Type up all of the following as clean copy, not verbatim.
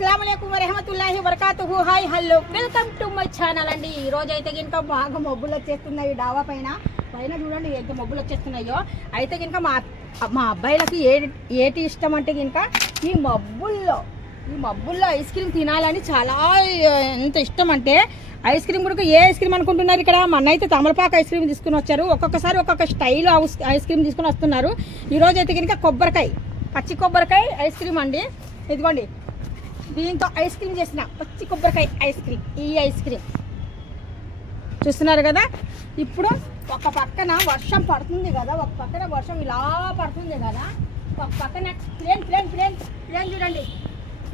అస్సలాముఅలైకుం వరహమతుల్లాహి వబరకాతుహు. Hi hello welcome to my channel అండి. ఈ రోజు అయితే కనుక బాగా మబ్బులు వచ్చేస్తున్నాయి డాబా పైన చూడండి ఎంత మబ్బులు వచ్చేస్తున్నాయో. అయితే కనుక మా అబ్బాయిలకి ఏటి ఇష్టం అంటే కనుక ఈ మబ్బుల్లో ఐస్ క్రీమ్ తినాలని చాలా ఎంత ఇష్టం అంటే ఐస్ క్రీమ్ కూడా ఏ ఐస్ క్రీమ్ అనుకుంటున్నారు ఇక్కడ మన అయితే తమలపాకు ఐస్ క్రీమ్ తీసుకుని వచ్చారు. ఒక్కొక్కసారి ఒక్కొక్క స్టైల్ ఐస్ క్రీమ్ తీసుకుని వస్తున్నారు. ఈరోజు అయితే కనుక పచ్చి కొబ్బరికాయ ఐస్ క్రీమ్ అండి. ఇదిగోండి దీంతో ఐస్ క్రీమ్ చేసిన పచ్చి కొబ్బరికాయ ఐస్ క్రీమ్. ఈ ఐస్ క్రీమ్ చూస్తున్నారు కదా. ఇప్పుడు ఒక పక్కన వర్షం పడుతుంది కదా, ఒక పక్కన వర్షం ఇలా పడుతుంది కదా, ఒక పక్కన ప్లేన్ చూడండి.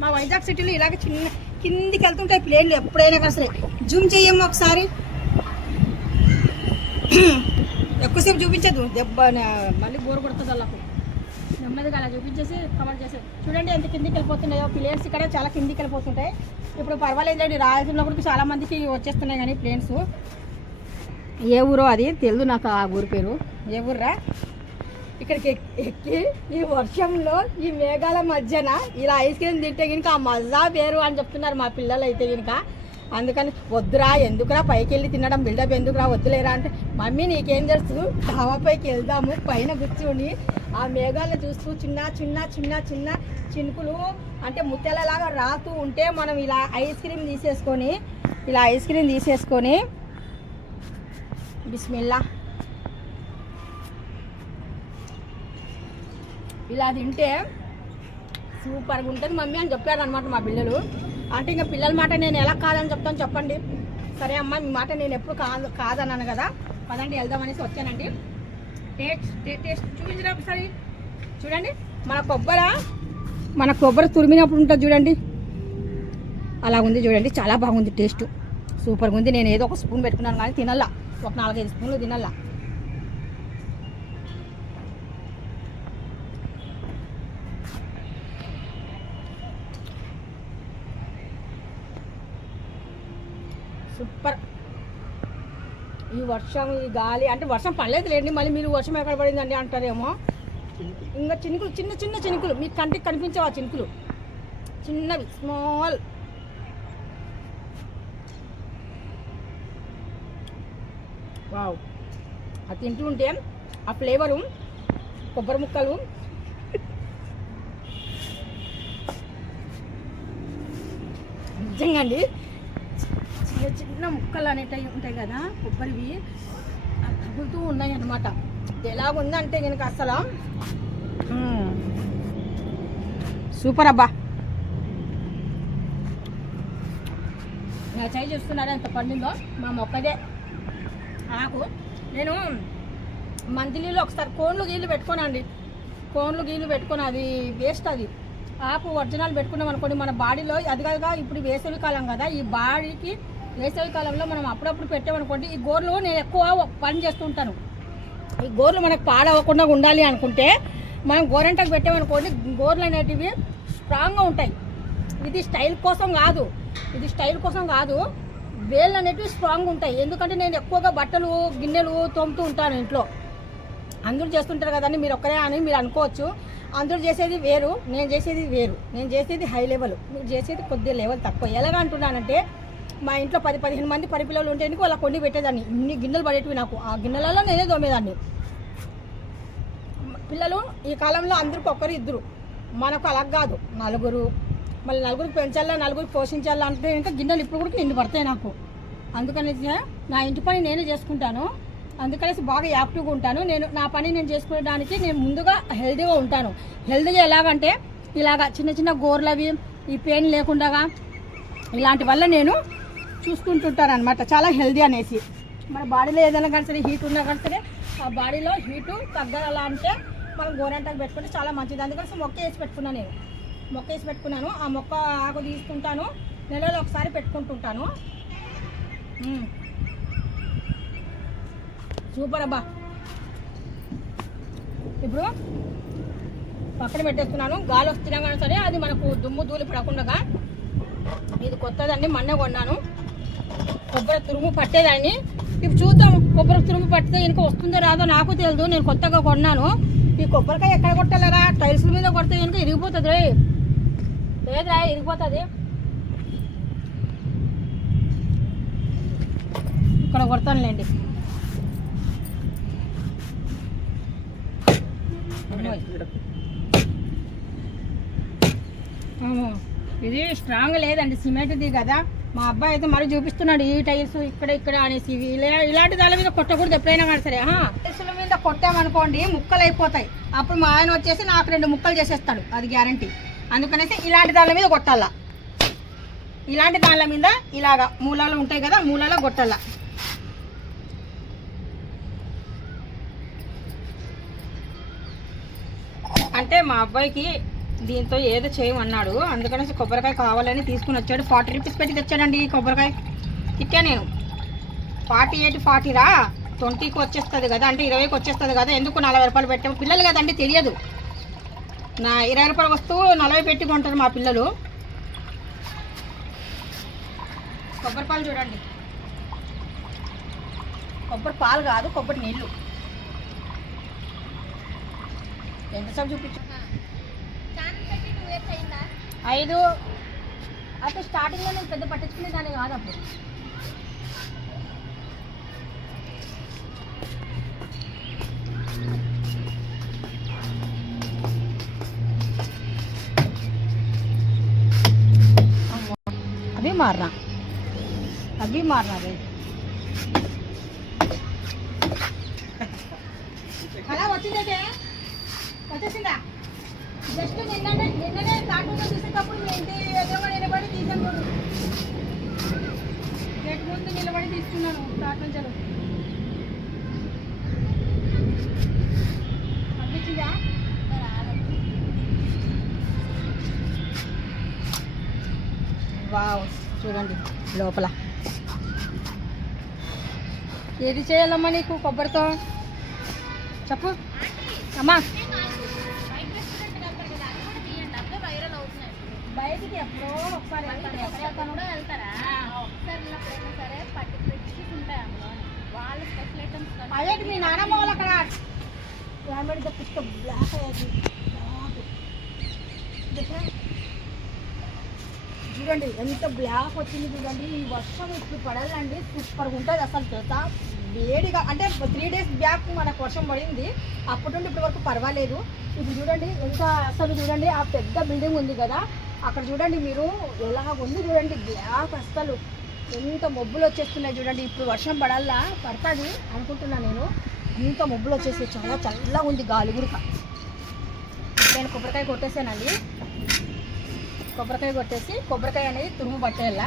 మా వైజాగ్ సిటీలో ఇలాగ చిన్న కిందికి వెళ్తుంటాయి ప్లేన్లు ఎప్పుడైనా కానీ సరే. జూమ్ చేయము ఒకసారి, ఎక్కువసేపు చూపించదు దెబ్బ మళ్ళీ బోర్ కొడుతుంది వాళ్ళకు. నెమ్మదిగా అలా చూపించేసి కవర్ చేసి చూడండి ఎంత కిందికి వెళ్ళిపోతున్నాయో. ప్లేన్స్ ఇక్కడ చాలా కిందికి వెళ్ళిపోతుంటాయి. ఇప్పుడు పర్వాలేదండి, రాయలసీమలో కూడా చాలా మందికి వచ్చేస్తున్నాయి. కానీ ప్లేన్స్ ఏ ఊరో అది తెలియదు నాకు, ఆ ఊరి పేరు ఏ ఊర్రా. ఇక్కడికి ఎక్కి ఈ వర్షంలో ఈ మేఘాల మధ్యన ఇలా ఐస్ క్రీమ్ తింటే కనుక ఆ మజా వేరు అని చెప్తున్నారు మా పిల్లలు అయితే కనుక. అందుకని వద్దురా, ఎందుకురా పైకి వెళ్ళి తినడం, బిల్డప్ ఎందుకురా, వద్దులేరా అంటే మమ్మీ నీకేం తెలుసు డాబా పైకి వెళ్దాము, పైన కూర్చొని ఆ మేఘాలను చూస్తూ చిన్న చిన్న చిన్న చిన్న చినుకులు అంటే ముత్యాలలాగా రాతూ ఉంటే మనం ఇలా ఐస్ క్రీమ్ తీసేసుకొని బిస్మిల్లా ఇలా తింటే సూపర్గా ఉంటుంది మమ్మీ అని చెప్పారు అనమాట మా పిల్లలు. అంటే ఇంకా పిల్లల మాట నేను ఎలా కాదని చెప్తాను చెప్పండి. సరే అమ్మ, మీ మాట నేను ఎప్పుడు కాదన్నాను కదా, పదండి వెళ్దామనేసి వచ్చానండి. టేస్ట్ చూపించిన ఒకసారి చూడండి. మన కొబ్బరి తురిమినప్పుడు ఉంటుంది చూడండి, అలా ఉంది చూడండి. చాలా బాగుంది, టేస్ట్ సూపర్గా ఉంది. నేను ఏదో ఒక స్పూన్ పెట్టుకున్నాను కానీ తినల్లా, ఒక 4-5 స్పూన్లు తినల్లా. సూపర్. ఈ వర్షం, ఈ గాలి అంటే వర్షం పడలేదు లేండి, మళ్ళీ మీరు వర్షం ఎక్కడ పడిందండి అంటారేమో. ఇంకా చినుకులు, చిన్న చిన్న చినుకులు మీకు కంటికి కనిపించవు. ఆ చినుకులు చిన్నవి, స్మాల్. వావ్, అది తింటూ ఉంటే ఆ ఫ్లేవరు, కొబ్బరి ముక్కలు నిజంగా అండి చిన్న చిన్న ముక్కలు అనేటివి ఉంటాయి కదా కొబ్బరివి, తగులుతూ ఉన్నాయి అన్నమాట. ఎలాగుందంటే కనుక అసలు సూపర్ అబ్బా. నా చేయి చూస్తున్నారా ఎంత పండిందో. మా మొక్కదే ఆకు. నేను మంత్లీలో ఒకసారి కోన్లు గీళ్ళు పెట్టుకోనండి. అది వేస్ట్. అది ఆకు ఒరిజినల్ పెట్టుకున్నాం అనుకోండి మన బాడీలో. అది కాదుగా ఇప్పుడు వేసవి కాలం కదా, ఈ బాడీకి వేసవి కాలంలో మనం అప్పుడప్పుడు పెట్టామనుకోండి. ఈ గోర్లు నేను ఎక్కువ పని చేస్తుంటాను. ఈ గోర్లు మనకు పాడవకుండా ఉండాలి అనుకుంటే మనం గోరంటకు పెట్టామనుకోండి, గోర్లు అనేటివి స్ట్రాంగ్గా ఉంటాయి. ఇది స్టైల్ కోసం కాదు, వేళ్ళు అనేటివి స్ట్రాంగ్ ఉంటాయి. ఎందుకంటే నేను ఎక్కువగా బట్టలు గిన్నెలు తోముతూ ఉంటాను ఇంట్లో. అందరూ చేస్తుంటారు కదండి, మీరు ఒక్కరే అని మీరు అనుకోవచ్చు. అందరూ చేసేది వేరు, నేను చేసేది వేరు. నేను చేసేది హై లెవెల్, మీరు చేసేది కొద్దిగా లెవెల్ తక్కువ. ఎలాగ అంటున్నానంటే మా ఇంట్లో 10-15 మంది పరిపిల్లలు ఉంటే వాళ్ళ కొన్ని పెట్టేదాన్ని. ఇన్ని గిన్నెలు పడేటివి నాకు. ఆ గిన్నెలలో నేనే తోమేదాన్ని. పిల్లలు ఈ కాలంలో అందరికి ఒక్కరు ఇద్దరు, మనకు అలా కాదు నలుగురు. మళ్ళీ నలుగురికి పెంచాలా, నలుగురికి పోషించాలా అంటే ఇంకా గిన్నెలు ఇప్పుడు కూడా నిండి పడతాయి నాకు. అందుకనేసి నా ఇంటి పని నేనే చేసుకుంటాను. అందుకనేసి బాగా యాక్టివ్గా ఉంటాను. నా పని నేను చేసుకోవడానికి నేను ముందుగా హెల్తీగా ఉంటాను. హెల్తీగా ఎలాగంటే ఇలాగ చిన్న చిన్న గోర్లవి ఈ పెయిన్ లేకుండా ఇలాంటి వల్ల నేను చూసుకుంటుంటాను అనమాట. చాలా హెల్తీ అనేసి మన బాడీలో ఏదైనా కానీ సరే హీట్ ఉన్నా కానీ సరే ఆ బాడీలో హీటు తగ్గాలా అంటే మనం గోరంటాకు పెట్టుకుంటే చాలా మంచిది. అందుకని మొక్క వేసి పెట్టుకున్నాను. ఆ మొక్క ఆకు తీసుకుంటాను, నెలలో ఒకసారి పెట్టుకుంటుంటాను. సూపర్ అబ్బా. ఇప్పుడు పక్కన పెట్టేస్తున్నాను. గాలి వస్తున్నా కానీ సరే అది మనకు దుమ్ము ధూళి పడకుండా. ఇది కొత్తదండి, మొన్నే కొన్నాను. కొబ్బరి తురుము పట్టేదాన్ని. ఇప్పుడు చూద్దాం కొబ్బరి తురుము పట్టితే ఇంకా వస్తుందో రాదో నాకు తెలియదు. నేను కొత్తగా కొన్నాను. ఈ కొబ్బరికాయ ఎక్కడ కొట్టాలరా, టైల్స్ మీద కొడితే కనుక ఇరిగిపోతుంది రే. లేదురా ఇరిగిపోతుంది. ఇక్కడ కొడతానులేండి. ఇది స్ట్రాంగ్ లేదండి, సిమెంట్ది కదా. మా అబ్బాయి అయితే మరి చూపిస్తున్నాడు ఈ టైల్స్ ఇక్కడ ఇక్కడ అనేసి. ఇలాంటి దాని మీద కొట్టకూడదు ఎప్పుడైనా కానీ సరే. టైల్స్ల మీద కొట్టామనుకోండి ముక్కలు అయిపోతాయి. అప్పుడు మా ఆయన వచ్చేసి నాకు 2 ముక్కలు చేసేస్తాడు, అది గ్యారంటీ. అందుకనేసి ఇలాంటి దాని మీద కొట్టాలా. ఇలాంటి దానిల మీద ఇలాగా మూలాలు ఉంటాయి కదా, మూలాలో కొట్టాలా. అంటే మా అబ్బాయికి దీంతో ఏదో చేయమన్నాడు, అందుకనేసి కొబ్బరికాయ కావాలని తీసుకుని వచ్చాడు. 40 రూపీస్ పెట్టి తెచ్చాడండి ఈ కొబ్బరికాయ. తిట్టా నేను, 48 40 రా, 20కి వచ్చేస్తుంది కదా, అంటే 20కి వచ్చేస్తుంది కదా, ఎందుకు 40 రూపాయలు పెట్టాము. పిల్లలు కదండి తెలియదు. నా 20 రూపాయల వస్తువు 40 పెట్టి కొంటారు మా పిల్లలు. కొబ్బరి పాలు చూడండి, కొబ్బరి పాలు కాదు కొబ్బరి నీళ్ళు. ఎంతసేపు చూపించు? 5 అయితే స్టార్టింగ్లో నేను పెద్ద పట్టించుకునే దాన్ని కాదు అప్పుడు. अभी मारना रे. అలా వచ్చిందే వచ్చేసిందా? జస్ట్ నిన్ననే కార్టూన్లో తీసేటప్పుడు మీ ఇంటి ఎదురుగా నిలబడి తీసాను. గేట్ ముందు నిలబడి తీసుకున్నాను కార్టూన్. చదువు పంపించిందా? వావ్ చూడండి లోపల. ఏది చేయాలమ్మా నీకు కొబ్బరితో చెప్పు అమ్మా. బయటికి ఎప్పుడో ఒకసారి అదేంటి మీ నాన్నమ్మ వాళ్ళు అక్కడ పుస్తకం బ్లాక్ అయ్యేది. చూడండి ఎంత బ్లాక్ వచ్చింది చూడండి. ఈ వర్షం ఇప్పుడు పడాలండి, సూపర్గా ఉంటుంది అసలు. తెలుసా వేడిగా, అంటే 3 డేస్ బ్యాక్ మనకు వర్షం పడింది, అప్పటి నుండి ఇప్పటి వరకు పర్వాలేదు. ఇప్పుడు చూడండి ఎంత అసలు. చూడండి ఆ పెద్ద బిల్డింగ్ ఉంది కదా అక్కడ, చూడండి మీరు ఎలా ఉంది చూడండి బ్లాక్. అసలు ఎంత మబ్బులు వచ్చేస్తున్నాయి చూడండి. ఇప్పుడు వర్షం పడాలా పడుతుంది అనుకుంటున్నా నేను. ఇంత మబ్బులు వచ్చేసి చాలా చల్లగా ఉంది గాలి కూడా. నేను కొబ్బరికాయ కొట్టేసానండి. కొబ్బరికాయ కొట్టేసి కొబ్బరికాయ అనేది తురుము పట్టేయాల.